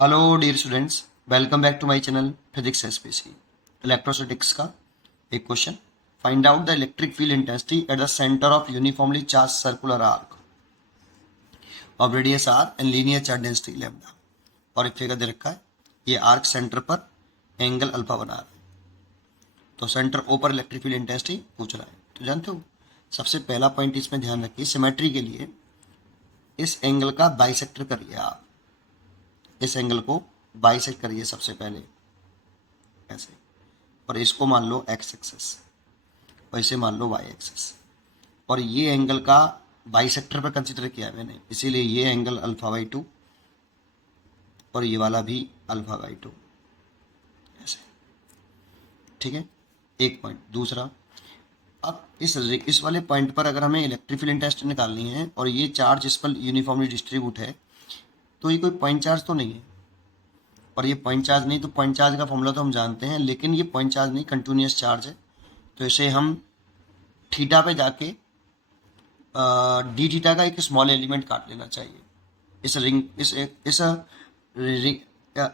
Hello dear students, welcome back to my channel physics SPC. Electrostatics का एक question. Find out the electric field intensity at the centre of uniformly charge circular arc of radius R and linear charge density lambda. और एक figure दे रखा है, ये arc centre पर angle alpha बना रहा है। तो सेंटर ओ पर इलेक्ट्रिक फील्ड इंटेंसिटी पूछ रहा है। तो जानते हो, सबसे पहला पॉइंट इसमें ध्यान रखिए, सिमेट्री के लिए इस एंगल का बाइसेक्टर करिए। आप इस एंगल को बाइसेक्ट करिए सबसे पहले ऐसे, और इसको मान लो एक्स एक्सिस और इसे मान लो वाई एक्सिस। और ये एंगल का बाइसेक्टर पर कंसीडर किया है मैंने, इसीलिए ये एंगल अल्फा बाई 2 और ये वाला भी अल्फा बाई 2 ऐसे। ठीक है, एक पॉइंट। दूसरा, अब इस वाले पॉइंट पर अगर हमें इलेक्ट्रिक फील्ड इंटेंसिटी निकालनी है और ये चार्ज इस पर यूनिफॉर्मली डिस्ट्रीब्यूट है, तो ये कोई पॉइंट चार्ज तो नहीं है। और ये पॉइंट चार्ज नहीं, तो पॉइंट चार्ज का फॉर्मूला तो हम जानते हैं, लेकिन ये पॉइंट चार्ज नहीं, कंटिन्यूस चार्ज है। तो इसे हम थीटा पे जाके डी थीटा का एक स्मॉल एलिमेंट काट लेना चाहिए। इस रिंग इस रिंग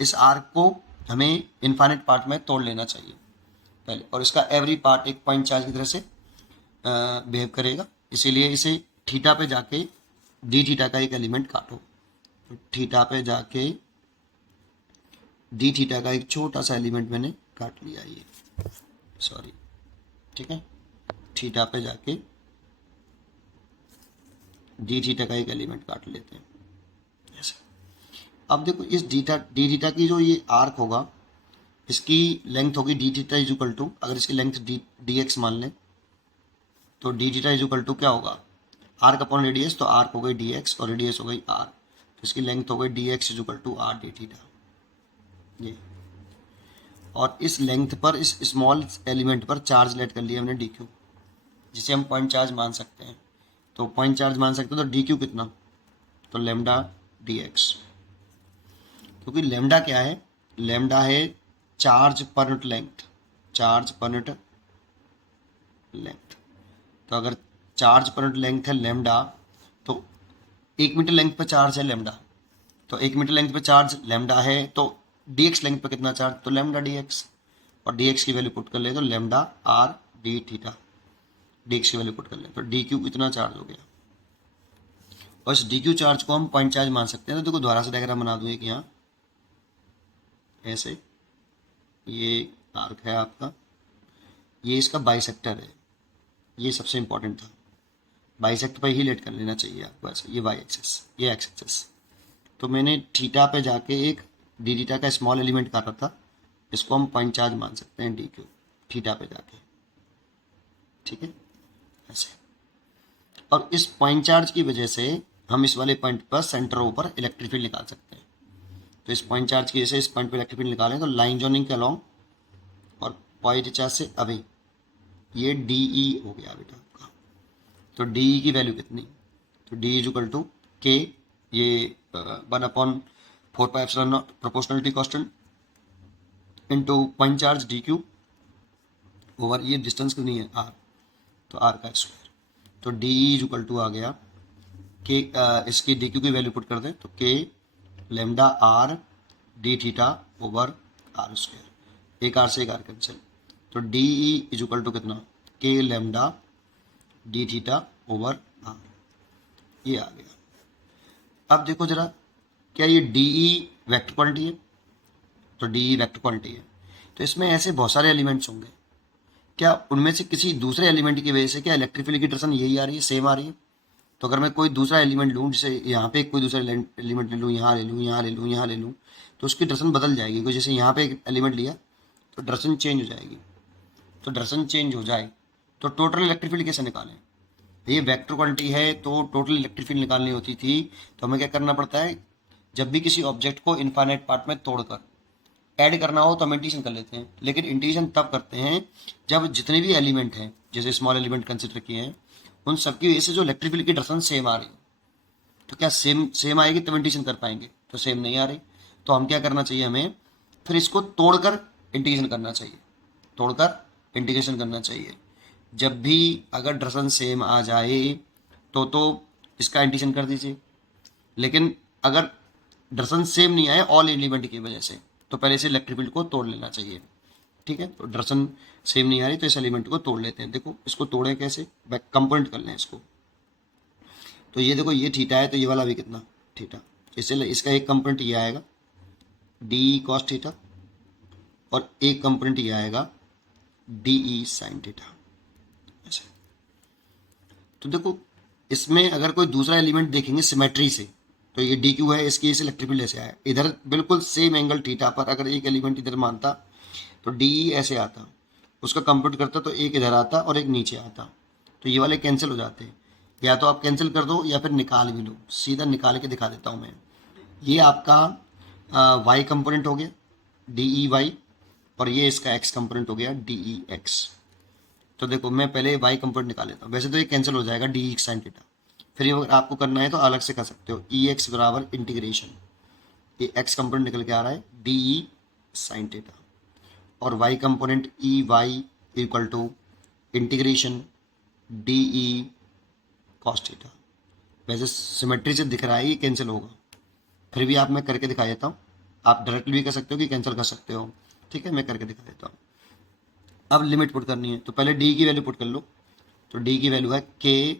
इस आर्क को हमें इनफाइनाइट पार्ट में तोड़ लेना चाहिए पहले, और इसका एवरी पार्ट एक पॉइंट चार्ज की तरह से बिहेव करेगा। इसीलिए इसे थीटा पे जाके डी थीटा का एक एलिमेंट काटो। तो थीटा पे जाके डी थीटा का एक छोटा सा एलिमेंट मैंने काट लिया, ये सॉरी। ठीक है, थीटा पे जाके डी थीटा का एक एलिमेंट काट लेते हैं ऐसे। अब देखो, इस डी थीटा की जो ये आर्क होगा, इसकी लेंथ होगी d theta is equal to, अगर इसकी लेंथ डी एक्स मान लें, तो d theta is equal to क्या होगा, आर्क अपॉन रेडियस। तो आर्क हो गई डी एक्स और रेडियस हो गई आर, तो इसकी लेंथ हो गई d x is equal to R d theta ये। और इस लेंथ पर, इस स्मॉल एलिमेंट पर चार्ज लेट कर लिया हमने डी क्यू, जिसे हम पॉइंट चार्ज मान सकते हैं। तो पॉइंट चार्ज मान सकते हैं, तो डी क्यू कितना, तो लेमडा डी एक्स। क्योंकि लेमडा क्या है, लेमडा है charge per unit length, charge per unit length. तो अगर चार्ज पर यूनिट लेंथ है लेमडा, तो 1 मीटर लेंथ पर चार्ज है लेमडा, तो 1 मीटर लेंथ पे चार्ज लेमडा है, तो डी एक्स लेंथ पे कितना चार्ज, तो लेमडा डी एक्स। और डी एक्स की वैल्यू पुट कर ले तो lambda R d theta, D x की वैल्यू पुट कर ले तो डी क्यू इतना चार्ज हो गया। और इस डी क्यू चार्ज को हम पॉइंट चार्ज मान सकते हैं। तो देखो, दोबारा से डायग्राम बना दूँ एक यहाँ ऐसे, ये आर्क है आपका, ये इसका बाइसेक्टर है, ये सबसे इंपॉर्टेंट था, बाइसेक्ट पर ही लेट कर लेना चाहिए आपको ऐसे। ये वाई एक्सिस, ये एक्स एक्सिस। तो मैंने थीटा पे जाके एक डी थीटा का स्मॉल एलिमेंट काटा था, इसको हम पॉइंट चार्ज मान सकते हैं डी क्यू, थीटा पे जाके। ठीक है, ऐसे। और इस पॉइंट चार्ज की वजह से हम इस वाले पॉइंट पर सेंटर ऊपर इलेक्ट्रिक फील्ड निकाल सकते हैं। तो इस पॉइंट चार्ज की वजह से इस पॉइंट पर इलेक्ट्रिक फील्ड निकालें, तो लाइन जॉइनिंग के अलॉन्ग और पॉइंट चार्ज से अभी ये डी ई हो गया बेटा आपका। तो डी ई की वैल्यू कितनी, तो d is equal to k, ये 1/4 proportionality constant into point charge d q over ये डिस्टेंस कितनी है आर, तो आर का स्क्वायर। तो डी इज इक्वल टू आ गया के, इसकी डी क्यू की वैल्यू पुट कर दें तो k lambda R d theta over R square, एक आर से एक आर कैंसिल। तो d E is equal to कितना, k lambda d theta over R, ये आ गया। अब देखो जरा, क्या ये डी ई वेक्टर क्वांटिटी है, तो डी ई वेक्टर क्वांटिटी है, तो इसमें ऐसे बहुत सारे एलिमेंट्स होंगे। क्या उनमें से किसी दूसरे एलिमेंट की वजह से क्या इलेक्ट्रिक फील्ड की डायरेक्शन यही आ रही है, सेम आ रही है? तो अगर मैं कोई दूसरा एलिमेंट लूँ, जैसे यहाँ पे कोई दूसरा एलिमेंट ले लूँ, यहाँ ले लूँ, यहाँ ले लूँ, यहाँ ले लूँ, तो उसकी डायरेक्शन बदल जाएगी। क्योंकि जैसे यहाँ पे एक एलिमेंट लिया तो डायरेक्शन चेंज हो जाएगी। तो डायरेक्शन चेंज हो जाए तो टोटल इलेक्ट्रिक फील्ड कैसे निकालें? ये वेक्टर क्वांटिटी है, तो टोटल इलेक्ट्रिक फील्ड निकालनी होती थी, तो हमें क्या करना पड़ता है, जब भी किसी ऑब्जेक्ट को इनफाइनाइट पार्ट में तोड़कर ऐड करना हो तो हम इंटीग्रेशन कर लेते हैं। लेकिन इंटीग्रेशन तब करते हैं जब जितने भी एलिमेंट हैं, जैसे स्मॉल एलिमेंट कंसिडर किए हैं, उन सबकी वजह से जो इलेक्ट्रिक फील्ड की डायरेक्शन सेम आ रही है। तो क्या सेम आएगी तब इंटीग्रेशन कर पाएंगे, तो सेम नहीं आ रही, तो हम क्या करना चाहिए, हमें फिर इसको तोड़कर इंटीग्रेशन करना चाहिए, तोड़कर इंटीग्रेशन करना चाहिए। जब भी अगर डायरेक्शन सेम आ जाए तो इसका इंटीग्रेशन कर दीजिए। लेकिन अगर डायरेक्शन सेम नहीं आए ऑल एलिमेंट की वजह से, तो पहले इसे इलेक्ट्रिक फील्ड को तोड़ लेना चाहिए। ठीक है, तो डायरेक्शन सेम नहीं आ रही तो इस एलिमेंट को तोड़ लेते हैं। देखो इसको तोड़ें कैसे, बैक कंपोनेंट कर लें इसको। तो ये देखो ये थीटा है, तो ये वाला भी कितना थीटा, इससे इसका एक कंपोनेंट ये आएगा डी कॉस थीटा, और एक कंपोनेंट ये आएगा डी ई साइन थीटा। ऐसे तो देखो इसमें अगर कोई दूसरा एलिमेंट देखेंगे सिमेट्री से, तो ये डी क्यू है, इसकी इस इलेक्ट्रिक फील्ड ऐसे आया, इधर बिल्कुल सेम एंगल थीटा पर अगर एक एलिमेंट इधर मानता तो डी ई ऐसे आता, उसका कंप्यूट करता तो एक इधर आता और एक नीचे आता, तो ये वाले कैंसिल हो जाते हैं। या तो आप कैंसिल कर दो या फिर निकाल भी लो, सीधा निकाल के दिखा देता हूँ मैं। ये आपका वाई कंपोनेंट हो गया डी ई वाई, और ये इसका एक्स कंपोनेंट हो गया डी ई एक्स। तो देखो मैं पहले वाई कंपोनेंट निकाल लेता हूँ, वैसे तो ये कैंसिल हो जाएगा डी एक्स साइन थीटा। फिर ये अगर आपको करना है तो अलग से कर सकते हो, ई एक्स बराबर इंटीग्रेशन, ये एक्स कंपोनेंट निकल के आ रहा है डी ई साइन थीटा, और y component E y equal to integration d E cos theta. वैसे सिमेट्री से दिख रहा है ये कैंसिल होगा, फिर भी आप मैं करके दिखा देता हूँ, आप डायरेक्टली भी कर सकते हो कि कैंसिल कर सकते हो। ठीक है, मैं करके दिखा देता हूँ। अब लिमिट पुट करनी है, तो पहले डी की वैल्यू पुट कर लो। तो डी की वैल्यू है के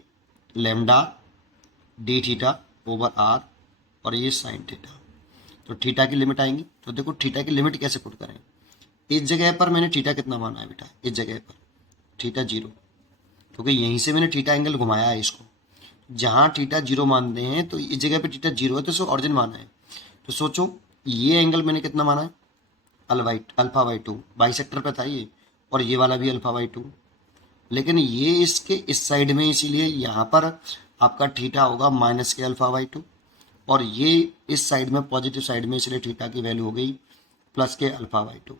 lambda d theta over R, और ये साइन थीटा। तो थीटा की लिमिट आएंगी, तो देखो थीटा की लिमिट कैसे पुट करें। इस जगह पर मैंने थीटा कितना माना है बेटा, इस जगह पर थीटा 0, क्योंकि यहीं से मैंने थीटा एंगल घुमाया है इसको। जहाँ थीटा 0 मानते हैं तो इस जगह पे थीटा 0 है, तो इसको ऑरिजिन माना है। तो सोचो ये एंगल मैंने कितना माना है, अल्फा बाई 2, बाई सेक्टर पर था ये, और ये वाला भी अल्फा बाई 2, लेकिन ये इसके इस साइड में, इसीलिए यहाँ पर आपका थीटा होगा माइनस के अल्फा बाई 2, और ये इस साइड में पॉजिटिव साइड में, इसलिए थीटा की वैल्यू हो गई प्लस के अल्फा बाई 2।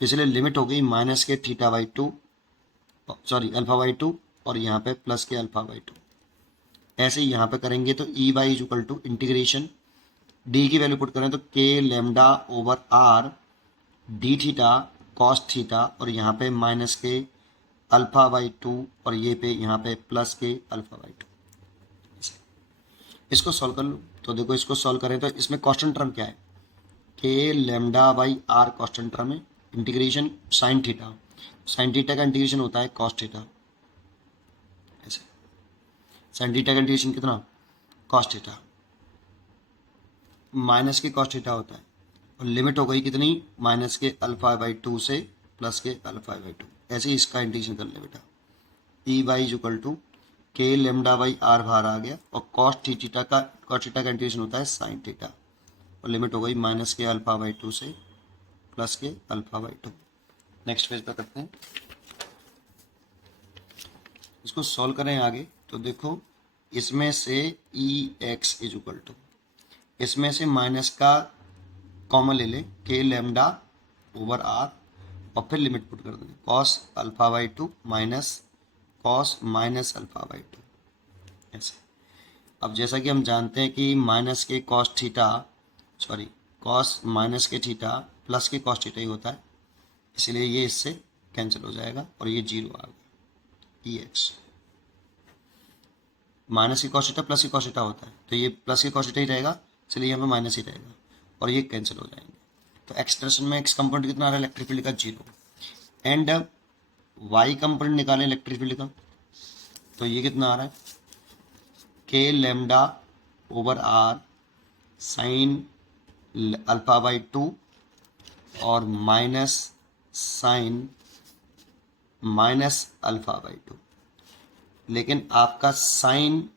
तो इसलिए लिमिट हो गई माइनस के theta by 2, sorry alpha by 2, और यहाँ पे प्लस के अल्फा बाई 2। ऐसे ही यहाँ पे करेंगे तो E y is equal to integration d की वैल्यू पुट करें तो k lambda over R d theta cos theta, और यहाँ पे माइनस के अल्फा बाई 2, और ये पे यहाँ पे प्लस के अल्फा बाई 2। इसको सॉल्व कर लो, तो देखो इसको सॉल्व करें तो इसमें कॉन्स्टेंट टर्म क्या है, के lambda by R constant term है, integration sine theta, sine theta का इंटीग्रेशन होता है कॉस थीटा। ऐसे साइन थीटा का इंटीग्रेशन कितना, कॉस थीटा, माइनस के कॉस थीटा होता है, और लिमिट हो गई कितनी, माइनस के अल्फा बाई 2 से प्लस के अल्फा बाई 2। ऐसे ही इसका इंटीग्रेशन कर ले बेटा, E y is equal to k lambda by R बाहर आ गया, और कॉस थीटा का इंटीग्रेशन होता है साइन थीटा, और लिमिट हो गई माइनस के अल्फा बाई 2 से प्लस के अल्फा बाई 2। नेक्स्ट पेज पर करते हैं, इसको सॉल्व करें आगे। तो देखो इसमें से ई एक्स इज इक्वल टू, इसमें से माइनस का कॉमन ले लें, के लेमडा ओवर आर, और फिर लिमिट पुट कर देंगे cos alpha by 2 minus cos minus alpha by 2। ऐसे अब जैसा कि हम जानते हैं कि माइनस के cos theta, sorry cos minus के थीटा प्लस के कॉस थीटा ही होता है, इसलिए ये इससे कैंसिल हो जाएगा और ये 0 आ गया। ई एक्स माइनस की कॉस थीटा प्लस की कॉस थीटा होता है, तो ये प्लस की कॉस थीटा ही रहेगा, इसलिए यहाँ पे माइनस ही रहेगा, और ये कैंसिल हो जाएंगे। तो एक्सप्रेशन में एक्स कंपोनेंट कितना आ रहा है इलेक्ट्रिक फील्ड का 0, एंड वाई कंपोनेंट निकालें इलेक्ट्रिक फील्ड का, तो ये कितना आ रहा है, के lambda over R sine alpha by 2 और minus sine minus alpha by 2। लेकिन आपका साइन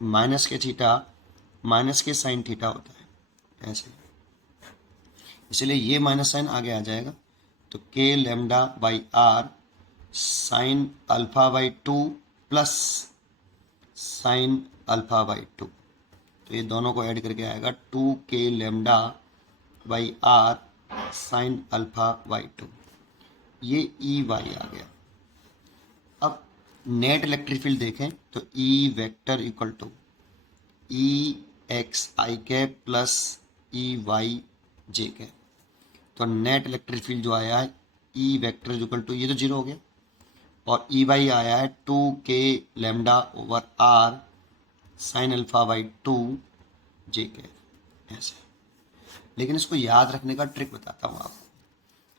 माइनस के थीटा माइनस के साइन थीटा होता है ऐसे, इसलिए ये माइनस साइन आगे आ जाएगा। तो k lambda by R sine alpha by 2 plus sine alpha by 2, तो ये दोनों को ऐड करके आएगा 2 k lambda by R sine alpha by 2, ये ई वाई आ गया। अब नेट इलेक्ट्रिक फील्ड देखें तो E vector equal to E x i cap plus E y j cap. तो नेट इलेक्ट्रिक फील्ड जो आया है ई वेक्टर इक्वल टू, ये तो 0 हो गया, और ई वाई आया है 2 k lambda over R sine alpha by 2 j cap. ऐसे। लेकिन इसको याद रखने का ट्रिक बताता हूँ आपको,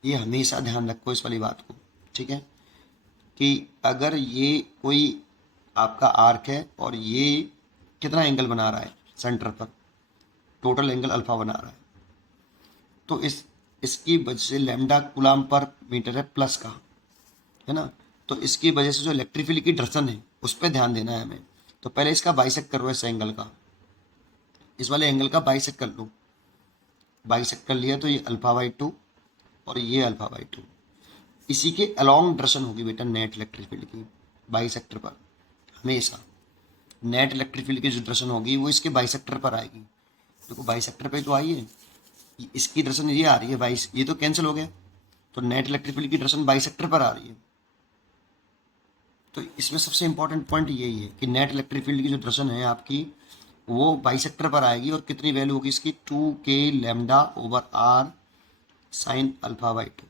ये हमेशा ध्यान रखो इस वाली बात को, ठीक है, कि अगर ये कोई आपका आर्क है और ये कितना एंगल बना रहा है सेंटर पर, टोटल एंगल अल्फा बना रहा है, तो इसकी वजह से लैम्डा कूलाम पर मीटर है प्लस का, है ना, तो इसकी वजह से जो इलेक्ट्रिक फील्ड की डायरेक्शन है उस पर ध्यान देना है हमें। तो पहले इसका बाइसेक्ट करो, इस एंगल का, इस वाले एंगल का बाइसेक्ट कर लो। बाइसेक्ट कर लिया तो ये अल्फा/2 और ये अल्फा/2, इसी के अलॉन्ग डायरेक्शन होगी बेटा नेट इलेक्ट्रिक फील्ड की बाइसेक्टर पर। हमेशा नेट इलेक्ट्रिक फील्ड की जो डायरेक्शन होगी वो इसके बाइसेक्टर पर आएगी। देखो बाइसेक्टर पे तो आई है, इसकी डायरेक्शन ये आ रही है बाइस, ये तो कैंसिल हो गया, तो नेट इलेक्ट्रिक फील्ड की डायरेक्शन बाइसेक्टर पर आ रही है। तो इसमें सबसे इंपॉर्टेंट पॉइंट यही है कि नेट इलेक्ट्रिक फील्ड की जो डायरेक्शन है आपकी वो बाइसेक्टर पर आएगी, और कितनी वैल्यू होगी इसकी, 2k λ/r sin α/2,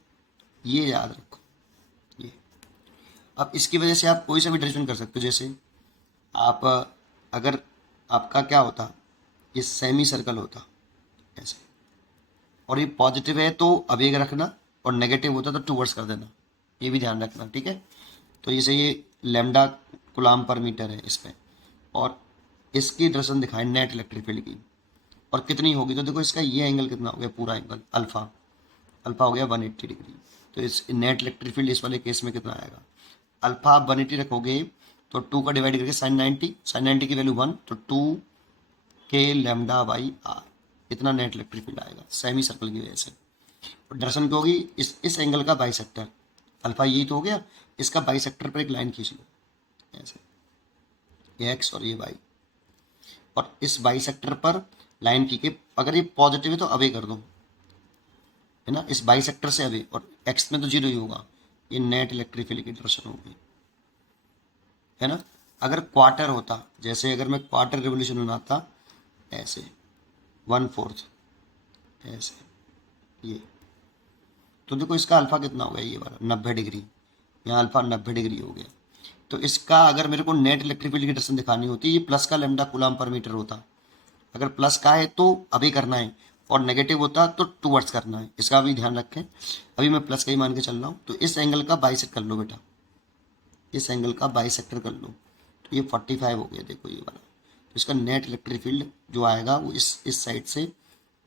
ये याद रखो ये। अब इसकी वजह से आप कोई सा भी डायरेक्शन कर सकते हो, जैसे आप अगर आपका क्या होता, ये सेमी सर्कल होता ऐसे, और ये पॉजिटिव है तो अवेग रखना, और नेगेटिव होता तो टूवर्ड्स कर देना, ये भी ध्यान रखना, ठीक है। तो जैसे ये लैम्डा कूलाम पर मीटर है इस पर, और इसकी डायरेक्शन दिखाएं नेट इलेक्ट्रिक फील्ड की, और कितनी होगी, तो देखो इसका ये एंगल कितना हो गया, पूरा एंगल अल्फा, अल्फा हो गया 180 डिग्री। तो इस नेट इलेक्ट्रिक फील्ड इस वाले केस में कितना आएगा, अल्फा आप 180 रखोगे तो 2 का डिवाइड करके sin 90 की वैल्यू 1, तो 2k λ/r, इतना नेट इलेक्ट्रिक फील्ड आएगा सेमी सर्कल की वजह से। और डायरेक्शन क्या होगी, इस एंगल का बाइसेक्टर, अल्फा यही तो हो गया, इसका बाइसेक्टर पर एक लाइन खींच लो ऐसे, ये एक्स और ये वाई, और इस बाइसेक्टर पर लाइन खींच के, अगर ये पॉजिटिव है तो अवे कर दो, है ना, इस बाइसेक्टर से अवे, और एक्स में तो जीरो ही होगा, ये नेट इलेक्ट्रिक फील्ड की डायरेक्शन होगी, है ना। अगर क्वार्टर होता, जैसे अगर मैं क्वार्टर रिवोल्यूशन बनाता ऐसे 1/4 ऐसे, ये, तो देखो इसका अल्फा कितना हो गया, ये वाला 90 डिग्री, यहाँ अल्फा 90 डिग्री हो गया। तो इसका अगर मेरे को नेट इलेक्ट्रिक फील्ड की डायरेक्शन दिखानी होती, ये प्लस का लैम्डा कूलाम पर मीटर होता, अगर प्लस का है तो अभी करना है, और नेगेटिव होता तो टूवर्ड्स करना है, इसका भी ध्यान रखें। अभी मैं प्लस का ही मान के चल रहा हूँ, तो इस एंगल का बाइसेक्ट कर लो बेटा, इस एंगल का बाइसेक्टर कर लो, तो ये 45 हो गया, देखो ये वाला। तो इसका नेट इलेक्ट्रिक फील्ड जो आएगा वो इस साइड से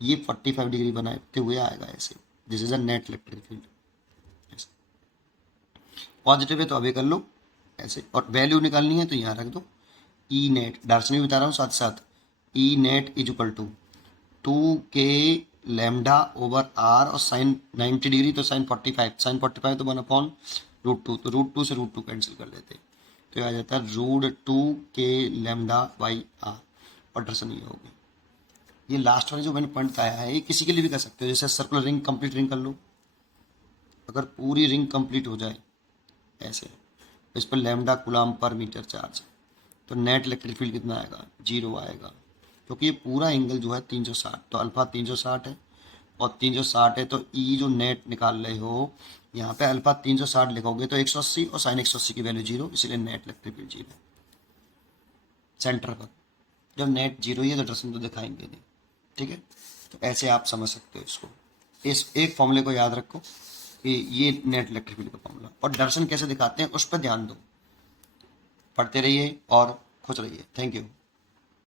ये 45 डिग्री बनाते हुए आएगा ऐसे, this is a net electric field. Positive है तो अभी कर लो ऐसे, और वैल्यू निकालनी है तो यहाँ रख दो, ई नेट डायरेक्शन भी बता रहा हूँ साथ साथ, E net is equal to 2k λ/r, और sin 90 डिग्री तो sin 45 तो 1/√2, तो √2 से √2 कैंसिल कर देते, तो आ जाता है √2k λ/r, और डायरेक्शन ये होगी। ये लास्ट वाले जो मैंने पॉइंट बताया है ये किसी के लिए भी कर सकते हो, जैसे सर्कुलर रिंग, कंप्लीट रिंग कर लो, अगर पूरी रिंग कंप्लीट हो जाए ऐसे, इस पर लैम्डा कूलाम पर मीटर चार्ज, तो नेट इलेक्ट्रिक फील्ड कितना आएगा, 0 आएगा, क्योंकि ये पूरा एंगल जो है 360, तो अल्फा 360 है, और 360 है तो ई जो नेट निकाल रहे हो यहाँ पे अल्फा 360 लिखोगे तो 180, और साइन 180 की वैल्यू 0, इसलिए नेट इलेक्ट्रिक फील्ड 0 सेंटर पर। जब नेट 0 ही है तो डायरेक्शन तो दिखाएंगे नहीं, ठीक है। तो ऐसे आप समझ सकते हो इसको, इस एक फॉर्मूले को याद रखो कि ये नेट इलेक्ट्रिक फील्ड का फॉर्मूला, और डायरेक्शन कैसे दिखाते हैं उस पर ध्यान दो। पढ़ते रहिए और खुश रहिए, थैंक यू।